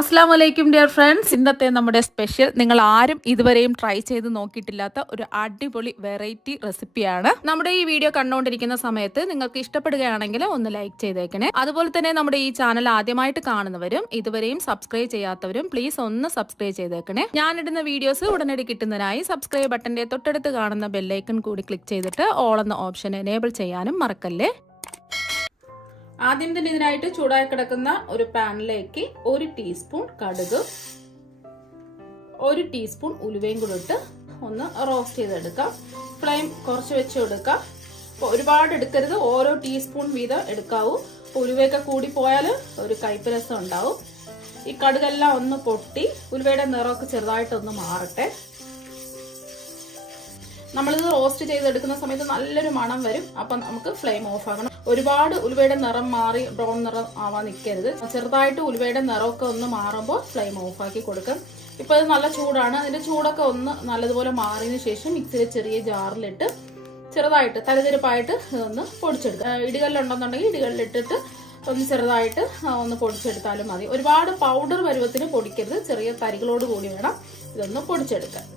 അസ്സലാമലൈക്കും dear friends. ഇന്നത്തെ നമ്മുടെ സ്പെഷ്യൽ നിങ്ങൾ ആരും ഇതുവരെയും ട്രൈ ചെയ്ത് നോക്കിയിട്ടില്ലാത്ത ഒരു അടിപൊളി വെറൈറ്റി റെസിപ്പിയാണ്. നമ്മുടെ ഈ വീഡിയോ കണ്ടുകൊണ്ടിരിക്കുന്ന സമയത്ത് നിങ്ങൾക്ക് ഇഷ്ടപ്പെടുകയാണെങ്കിൽ ഒന്ന് ലൈക്ക് ചെയ്തേക്കണേ. അതുപോലെ തന്നെ നമ്മുടെ ഈ ചാനൽ ആദ്യമായിട്ട് കാണുന്നവരും ഇതുവരെയും സബ്സ്ക്രൈബ് ചെയ്യാത്തവരും പ്ലീസ് ഒന്ന് സബ്സ്ക്രൈബ് ചെയ്തേക്കണേ. ഞാനിടുന്ന വീഡിയോസ് ഉടനടി കിട്ടുന്നതിനായി സബ്സ്ക്രൈബ് ബട്ടന്റെ തൊട്ടടുത്ത് കാണുന്ന ബെല്ലൈക്കൺ കൂടി ക്ലിക്ക് ചെയ്തിട്ട് ഓൾ എന്ന ഓപ്ഷൻ എനേബിൾ ചെയ്യാനും മറക്കല്ലേ. ആദ്യം തന്നെ ഇതിനായിട്ട് ചൂടായി കിടക്കുന്ന ഒരു പാനിലേക്ക് 1 ടീസ്പൂൺ കടുക്, 1 ടീസ്പൂൺ ഉലുവയും കൂടി ഇട്ട് ഒന്ന് റോസ്റ്റ് ചെയ്തെടുക്കാം. ഫ്ലെയിം കുറച്ച് വെച്ച് കൊടുക്കാം. ഒരുപാട് എടുക്കരുത്, ഓരോ ടീസ്പൂൺ വീതം എടുക്കാവൂ. ഉലുവയൊക്കെ കൂടി പോയാൽ ഒരു കയ്പ്പ് രസം ഉണ്ടാവും. ഈ കടുകെല്ലാം ഒന്ന് പൊട്ടി ഉലുവയുടെ നിറമൊക്കെ ചെറുതായിട്ടൊന്ന് മാറട്ടെ. നമ്മളിത് റോസ്റ്റ് ചെയ്തെടുക്കുന്ന സമയത്ത് നല്ലൊരു മണം വരും. അപ്പം നമുക്ക് ഫ്ലെയിം ഓഫ് ആക്കണം. ഒരുപാട് ഉലുവയുടെ നിറം മാറി ബ്രൗൺ നിറം ആവാൻ നിൽക്കരുത്. ചെറുതായിട്ട് ഉലുവയുടെ നിറമൊക്കെ ഒന്ന് മാറുമ്പോൾ ഫ്ലെയിം ഓഫ് ആക്കി കൊടുക്കാം. ഇപ്പൊ ഇത് നല്ല ചൂടാണ്. അതിന്റെ ചൂടൊക്കെ ഒന്ന് നല്ലതുപോലെ മാറിയതിനു ശേഷം മിക്സിയിലെ ചെറിയ ജാറിലിട്ട് ചെറുതായിട്ട് തലതിരിപ്പായിട്ട് ഇതൊന്ന് പൊടിച്ചെടുക്കുക. ഇടികല്ലുണ്ടെന്നുണ്ടെങ്കിൽ ഇടികളിലിട്ടിട്ട് ഒന്ന് ചെറുതായിട്ട് ഒന്ന് പൊടിച്ചെടുത്താലും മതി. ഒരുപാട് പൗഡർ പരുവത്തിന് പൊടിക്കരുത്, ചെറിയ തരികളോട് കൂടി വേണം ഇതൊന്ന് പൊടിച്ചെടുക്കാൻ.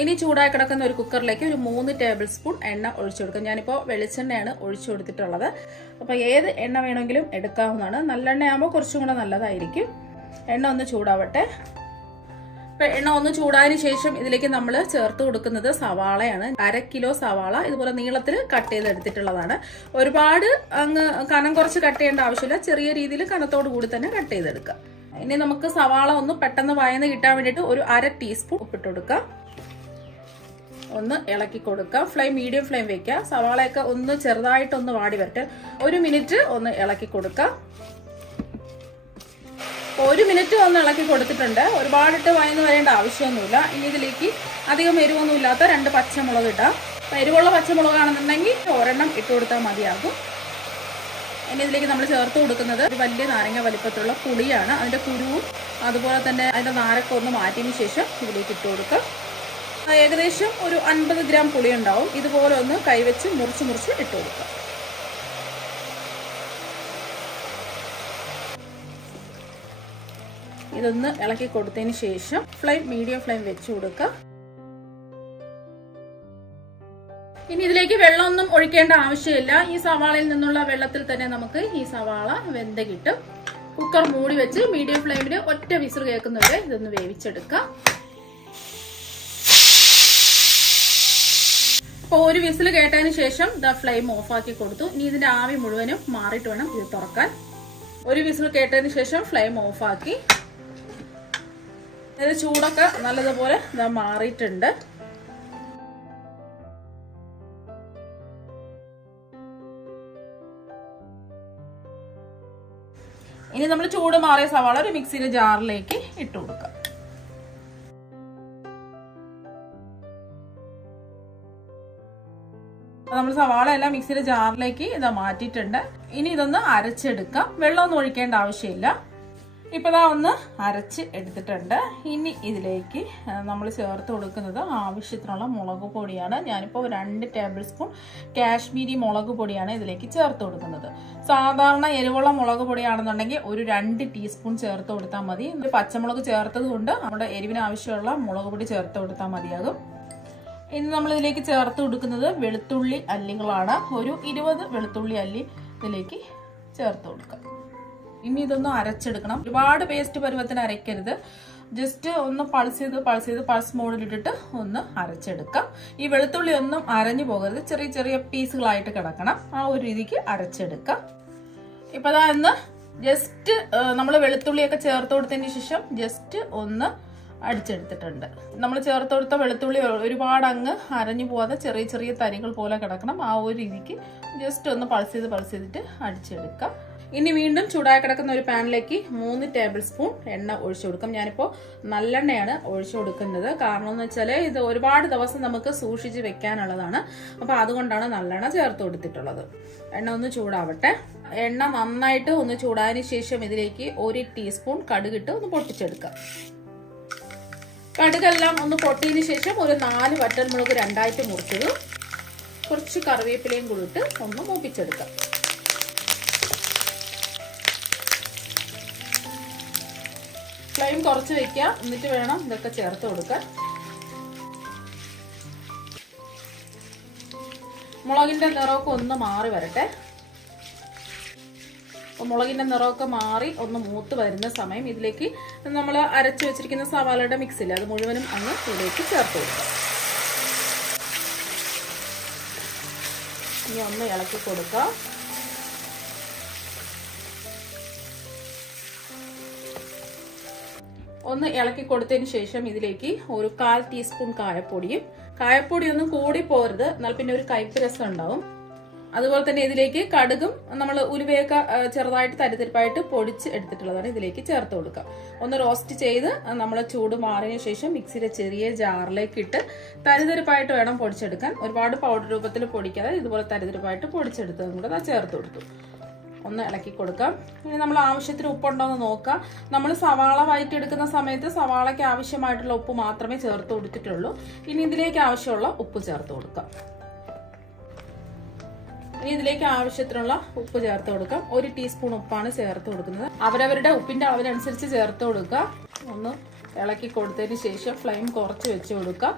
ഇനി ചൂടായി കിടക്കുന്ന ഒരു കുക്കറിലേക്ക് ഒരു 3 ടേബിൾ സ്പൂൺ എണ്ണ ഒഴിച്ചു കൊടുക്കാം. ഞാനിപ്പോൾ വെളിച്ചെണ്ണയാണ് ഒഴിച്ചു കൊടുത്തിട്ടുള്ളത്. അപ്പോൾ ഏത് എണ്ണ വേണമെങ്കിലും എടുക്കാവുന്നതാണ്. നല്ലെണ്ണയാകുമ്പോൾ കുറച്ചും കൂടെ നല്ലതായിരിക്കും. എണ്ണ ഒന്ന് ചൂടാവട്ടെ. എണ്ണ ഒന്ന് ചൂടായതിനു ശേഷം ഇതിലേക്ക് നമ്മൾ ചേർത്ത് കൊടുക്കുന്നത് സവാളയാണ്. 1/2 കിലോ സവാള ഇതുപോലെ നീളത്തിൽ കട്ട് ചെയ്തെടുത്തിട്ടുള്ളതാണ്. ഒരുപാട് അങ്ങ് കനം കുറച്ച് കട്ട് ചെയ്യേണ്ട ആവശ്യമില്ല, ചെറിയ രീതിയിൽ കനത്തോടു കൂടി തന്നെ കട്ട് ചെയ്തെടുക്കുക. ഇനി നമുക്ക് സവാള ഒന്ന് പെട്ടെന്ന് വയന്ന് കിട്ടാൻ വേണ്ടിയിട്ട് ഒരു 1/2 ടീസ്പൂൺ ഉപ്പിട്ട് കൊടുക്കാം. ഒന്ന് ഇളക്കി കൊടുക്കാം. ഫ്ലെയിം മീഡിയം ഫ്ലെയിം വെക്കുക. സവാളയൊക്കെ ഒന്ന് ചെറുതായിട്ടൊന്ന് വാടി വരട്ടെ. 1 മിനിറ്റ് ഒന്ന് ഇളക്കി കൊടുക്കാം. 1 മിനിറ്റ് ഒന്ന് ഇളക്കി കൊടുത്തിട്ടുണ്ട്. ഒരുപാടിട്ട് വയന്ന് വരേണ്ട ആവശ്യമൊന്നുമില്ല. ഇനി ഇതിലേക്ക് അധികം എരിവൊന്നും ഇല്ലാത്ത 2 പച്ചമുളക് ഇടാം. എരിവുള്ള പച്ചമുളകാണെന്നുണ്ടെങ്കിൽ ഒരെണ്ണം ഇട്ട് കൊടുത്താൽ മതിയാകും. ഇനി ഇതിലേക്ക് നമ്മൾ ചേർത്ത് കൊടുക്കുന്നത് ഒരു വലിയ നാരങ്ങ വലിപ്പത്തിലുള്ള പുളിയാണ്. അതിന്റെ കുരുവും അതുപോലെ തന്നെ അതിന്റെ നാരൊക്കെ ഒന്ന് മാറ്റിയതിനു ശേഷം ഇതിലേക്ക് ഇട്ട് കൊടുക്കാം. ഏകദേശം ഒരു 50 ഗ്രാം പുളി ഉണ്ടാവും. ഇതുപോലെ ഒന്ന് കൈവച്ച് മുറിച്ച് ഇട്ട് കൊടുക്കാം. ഇതൊന്ന് ഇളക്കി കൊടുത്തതിന് ശേഷം ഫ്ലെയിം മീഡിയം ഫ്ലെയിം വെച്ച് കൊടുക്കുക. ഇനി ഇതിലേക്ക് വെള്ളമൊന്നും ഒഴിക്കേണ്ട ആവശ്യമില്ല. ഈ സവാളയിൽ നിന്നുള്ള വെള്ളത്തിൽ തന്നെ നമുക്ക് ഈ സവാള വെന്ത് കിട്ടും. കുക്കർ മൂടി വെച്ച് മീഡിയം ഫ്ലെയിമിൽ ഒറ്റ വിസിൽ കേൾക്കുന്നവരെ ഇതൊന്ന് വേവിച്ചെടുക്കാം. അപ്പോൾ ഒരു വിസിൽ കേട്ടതിന് ശേഷം ഫ്ലെയിം ഓഫ് ആക്കി കൊടുത്തു. ഇനി ഇതിന്റെ ആവി മുഴുവനും മാറിയിട്ട് വേണം ഇത് തുറക്കാൻ. ഒരു വിസിൽ കേട്ടതിന് ശേഷം ഫ്ലെയിം ഓഫ് ആക്കി. ഇത് ചൂടൊക്കെ നല്ലതുപോലെ മാറിയിട്ടുണ്ട്. ഇനി നമ്മൾ ചൂട് മാറിയ സവാള ഒരു മിക്സിയുടെ ജാറിലേക്ക് ഇട്ട് കൊടുക്കാം. നമ്മൾ സവാള എല്ലാം മിക്സിയുടെ ജാറിലേക്ക് ഇതാ മാറ്റിയിട്ടുണ്ട്. ഇനി ഇതൊന്ന് അരച്ചെടുക്കാം. വെള്ളമൊന്നും ഒഴിക്കേണ്ട ആവശ്യമില്ല. ഇപ്പൊ ഇതാ ഒന്ന് അരച്ച് എടുത്തിട്ടുണ്ട്. ഇനി ഇതിലേക്ക് നമ്മൾ ചേർത്ത് കൊടുക്കുന്നത് ആവശ്യത്തിനുള്ള മുളക് പൊടിയാണ്. ഞാനിപ്പോൾ 2 ടേബിൾ സ്പൂൺ കാശ്മീരി മുളക് പൊടിയാണ് ഇതിലേക്ക് ചേർത്ത് കൊടുക്കുന്നത്. സാധാരണ എരിവുള്ള മുളക് പൊടിയാണെന്നുണ്ടെങ്കിൽ ഒരു 2 ടീസ്പൂൺ ചേർത്ത് കൊടുത്താൽ മതി. പച്ചമുളക് ചേർത്തത് കൊണ്ട് നമ്മുടെ എരിവിന് ആവശ്യമുള്ള മുളക് പൊടി ചേർത്ത് കൊടുത്താൽ മതിയാകും. ഇനി നമ്മൾ ഇതിലേക്ക് ചേർത്ത് കൊടുക്കുന്നത് വെളുത്തുള്ളി അല്ലികളാണ്. ഒരു 20 വെളുത്തുള്ളി അല്ലി ഇതിലേക്ക് ചേർത്ത് കൊടുക്കാം. ഇനി ഇതൊന്ന് അരച്ചെടുക്കണം. ഒരുപാട് പേസ്റ്റ് പരുവത്തിന് അരയ്ക്കരുത്. ജസ്റ്റ് ഒന്ന് പൾസ് മോഡിലിട്ടിട്ട് ഒന്ന് അരച്ചെടുക്കാം. ഈ വെളുത്തുള്ളി ഒന്നും അരഞ്ഞു പോകരുത്, ചെറിയ ചെറിയ പീസുകളായിട്ട് കിടക്കണം. ആ ഒരു രീതിക്ക് അരച്ചെടുക്കാം. ഇപ്പൊ അതാ ഒന്ന് ജസ്റ്റ് നമ്മൾ വെളുത്തുള്ളിയൊക്കെ ചേർത്ത് കൊടുത്തതിന് ശേഷം ജസ്റ്റ് ഒന്ന് അടിച്ചെടുത്തിട്ടുണ്ട്. നമ്മൾ ചേർത്ത് കൊടുത്ത വെളുത്തുള്ളി ഒരുപാട് അങ്ങ് അരഞ്ഞു പോവാതെ ചെറിയ ചെറിയ തരികൾ പോലെ കിടക്കണം. ആ ഒരു രീതിക്ക് ജസ്റ്റ് ഒന്ന് പൾസ് ചെയ്തിട്ട് അടിച്ചെടുക്കാം. ഇനി വീണ്ടും ചൂടായി കിടക്കുന്ന ഒരു പാനിലേക്ക് 3 ടേബിൾ സ്പൂൺ എണ്ണ ഒഴിച്ചു കൊടുക്കാം. ഞാനിപ്പോൾ നല്ലെണ്ണയാണ് ഒഴിച്ചു കൊടുക്കുന്നത്. കാരണം എന്ന് വെച്ചാൽ ഇത് ഒരുപാട് ദിവസം നമുക്ക് സൂക്ഷിച്ച് വെക്കാനുള്ളതാണ്. അപ്പൊ അതുകൊണ്ടാണ് നല്ലെണ്ണ ചേർത്ത് കൊടുത്തിട്ടുള്ളത്. എണ്ണ ഒന്ന് ചൂടാവട്ടെ. എണ്ണ നന്നായിട്ട് ഒന്ന് ചൂടായതിനു ശേഷം ഇതിലേക്ക് 1 ടീസ്പൂൺ കടുകിട്ട് ഒന്ന് പൊട്ടിച്ചെടുക്കാം. കടുകെല്ലാം ഒന്ന് പൊട്ടിയതിനു ശേഷം ഒരു 4 വറ്റൽമുളക് 2ആയിട്ട് മുറിച്ചതും കുറച്ച് കറിവേപ്പിലയും കൂടി ഇട്ട് ഒന്ന് മൂപ്പിച്ചെടുക്കാം. ഫ്ലെയിം കുറച്ച് വെക്കാം, എന്നിട്ട് വേണം ഇതൊക്കെ ചേർത്ത് കൊടുക്കാൻ. മുളകിന്റെ നിറമൊക്കെ ഒന്ന് മാറി വരട്ടെ. മുളകിന്റെ നിറമൊക്കെ മാറി ഒന്ന് മൂത്ത് വരുന്ന സമയം ഇതിലേക്ക് നമ്മൾ അരച്ചു വെച്ചിരിക്കുന്ന സവാളയുടെ മിക്സ് ഇല്ല, അത് മുഴുവനും അങ്ങ് ഇതിലേക്ക് ചേർത്ത് കൊടുക്കാം. ഇനി ഒന്ന് ഇളക്കി കൊടുക്കാം. ഒന്ന് ഇളക്കി കൊടുത്തതിന് ശേഷം ഇതിലേക്ക് ഒരു 1/4 ടീസ്പൂൺ കായപ്പൊടിയും, കായപ്പൊടിയൊന്നും കൂടി പോരുത്, എന്നാൽ പിന്നെ ഒരു കയ്പ്പ് രസം ഉണ്ടാവും. അതുപോലെ തന്നെ ഇതിലേക്ക് കടുകും നമ്മൾ ഉലുവയൊക്കെ ചെറുതായിട്ട് തരിതരിപ്പായിട്ട് പൊടിച്ച് എടുത്തിട്ടുള്ളതാണ് ഇതിലേക്ക് ചേർത്ത് കൊടുക്കാം. ഒന്ന് റോസ്റ്റ് ചെയ്ത് നമ്മൾ ചൂട് മാറിയതിനു ശേഷം മിക്സിയിലെ ചെറിയ ജാറിലേക്ക് ഇട്ട് തരിതരിപ്പായിട്ട് വേണം പൊടിച്ചെടുക്കാൻ. ഒരുപാട് പൗഡർ രൂപത്തിൽ പൊടിക്കാതെ ഇതുപോലെ തരിതരിപ്പായിട്ട് പൊടിച്ചെടുത്തതും കൂടെ ചേർത്ത് കൊടുത്തു. ഒന്ന് ഇളക്കി കൊടുക്കാം. ഇനി നമ്മൾ ആവശ്യത്തിന് ഉപ്പുണ്ടോ എന്ന് നോക്കാം. നമ്മൾ സവാള വഴറ്റിയെടുക്കുന്ന സമയത്ത് സവാളയ്ക്ക് ആവശ്യമായിട്ടുള്ള ഉപ്പ് മാത്രമേ ചേർത്ത് കൊടുത്തിട്ടുള്ളൂ. ഇനി ഇതിലേക്ക് ആവശ്യമുള്ള ഉപ്പ് ചേർത്ത് കൊടുക്കാം. ഇനി ഇതിലേക്ക് ആവശ്യത്തിനുള്ള ഉപ്പ് ചേർത്ത് കൊടുക്കാം. 1 ടീസ്പൂൺ ഉപ്പാണ് ചേർത്ത് കൊടുക്കുന്നത്. അവരവരുടെ ഉപ്പിന്റെ അളവിനനുസരിച്ച് ചേർത്ത് കൊടുക്കുക. ഒന്ന് ഇളക്കി കൊടുത്തതിന് ശേഷം ഫ്ലെയിം കുറച്ച് വെച്ച് കൊടുക്കുക.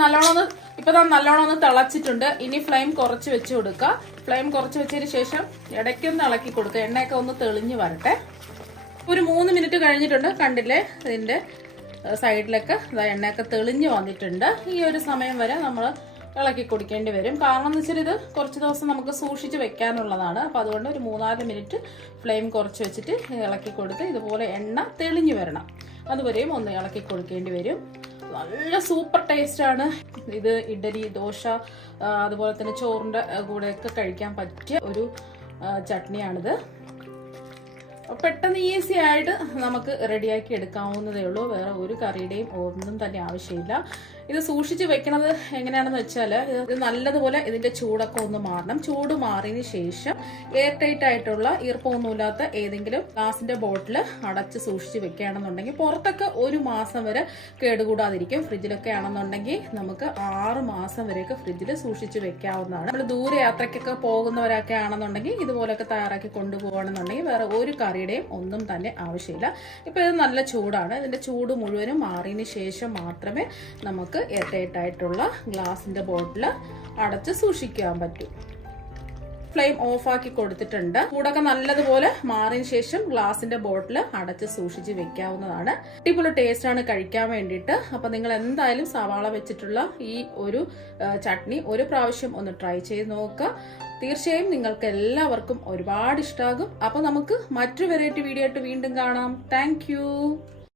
നല്ലോണം ഒന്ന് തിളച്ചിട്ടുണ്ട്. ഇനി ഫ്ലെയിം കുറച്ച് വെച്ച് കൊടുക്കുക. ഫ്ലെയിം കുറച്ച് വെച്ചതിന് ശേഷം ഇടയ്ക്കൊന്ന് ഇളക്കി കൊടുക്കുക. എണ്ണയൊക്കെ ഒന്ന് തെളിഞ്ഞ് വരട്ടെ. ഒരു 3 മിനിറ്റ് കഴിഞ്ഞിട്ടുണ്ട്. കണ്ടില്ലേ, ഇതിന്റെ സൈഡിലൊക്കെ എണ്ണയൊക്കെ തെളിഞ്ഞ് വന്നിട്ടുണ്ട്. ഈ ഒരു സമയം വരെ നമ്മൾ ഇളക്കി കൊടുക്കേണ്ടി വരും. കാരണം എന്ന് വെച്ചാൽ ഇത് കുറച്ച് ദിവസം നമുക്ക് സൂക്ഷിച്ച് വെക്കാനുള്ളതാണ്. അപ്പൊ അതുകൊണ്ട് ഒരു 3-4 മിനിറ്റ് ഫ്ലെയിം കുറച്ച് വെച്ചിട്ട് ഇളക്കി കൊടുത്ത് ഇതുപോലെ എണ്ണ തെളിഞ്ഞു വരണം. അതുവരെയും ഒന്ന് ഇളക്കി കൊടുക്കേണ്ടി വരും. നല്ല സൂപ്പർ ടേസ്റ്റ് ആണ് ഇത്. ഇഡലി, ദോശ, അതുപോലെ തന്നെ ചോറിന്റെ കൂടെയൊക്കെ കഴിക്കാൻ പറ്റിയ ഒരു ചട്നിയാണിത്. പെട്ടെന്ന് ഈസി ആയിട്ട് നമുക്ക് റെഡിയാക്കി എടുക്കാവുന്നതേ ഉള്ളൂ. വേറെ ഒരു കറിയുടെയും ഒന്നും തന്നെ ആവശ്യമില്ല. ഇത് സൂക്ഷിച്ച് വെക്കണത് എങ്ങനെയാണെന്ന് വെച്ചാൽ ഇത് നല്ലതുപോലെ ഇതിന്റെ ചൂടൊക്കെ ഒന്ന് മാറണം. ചൂട് മാറിയതിന് ശേഷം എയർ ടൈറ്റ് ആയിട്ടുള്ള ഈർപ്പമൊന്നുമില്ലാത്ത ഏതെങ്കിലും ഗ്ലാസിന്റെ ബോട്ടിൽ അടച്ച് സൂക്ഷിച്ച് വെക്കുകയാണെന്നുണ്ടെങ്കിൽ പുറത്തൊക്കെ 1 മാസം വരെ കേടുകൂടാതിരിക്കും. ഫ്രിഡ്ജിലൊക്കെ ആണെന്നുണ്ടെങ്കിൽ നമുക്ക് 6 മാസം വരെയൊക്കെ ഫ്രിഡ്ജിൽ സൂക്ഷിച്ച് വെക്കാവുന്നതാണ്. നമ്മൾ ദൂരെ യാത്രയ്ക്കൊക്കെ പോകുന്നവരൊക്കെ ആണെന്നുണ്ടെങ്കിൽ ഇതുപോലൊക്കെ തയ്യാറാക്കി കൊണ്ടുപോകണമെന്നുണ്ടെങ്കിൽ വേറെ ഒരു കറിയുടെയും ഒന്നും തന്നെ ആവശ്യമില്ല. ഇപ്പൊ ഇത് നല്ല ചൂടാണ്. ഇതിന്റെ ചൂട് മുഴുവനും മാറിയതിന് ശേഷം മാത്രമേ നമുക്ക് എയർ ടൈറ്റ് ആയിട്ടുള്ള ഗ്ലാസിന്റെ ബോട്ടിൽ അടച്ച് സൂക്ഷിക്കാൻ പറ്റും. ഫ്ലെയിം ഓഫ് ആക്കി കൊടുത്തിട്ടുണ്ട്. ചൂടൊക്കെ നല്ലതുപോലെ മാറിയതിനു ശേഷം ഗ്ലാസിന്റെ ബോട്ടിൽ അടച്ച് സൂക്ഷിച്ച് വെക്കാവുന്നതാണ്. അടിപൊളി ടേസ്റ്റ് ആണ് കഴിക്കാൻ വേണ്ടിയിട്ട്. അപ്പൊ നിങ്ങൾ എന്തായാലും സവാള വെച്ചിട്ടുള്ള ഈ ഒരു ചട്നി ഒരു പ്രാവശ്യം ഒന്ന് ട്രൈ ചെയ്ത് നോക്കുക. തീർച്ചയായും നിങ്ങൾക്ക് എല്ലാവർക്കും ഒരുപാട് ഇഷ്ടമാകും. അപ്പൊ നമുക്ക് മറ്റൊരു വെറൈറ്റി വീഡിയോ ആയിട്ട് വീണ്ടും കാണാം. താങ്ക്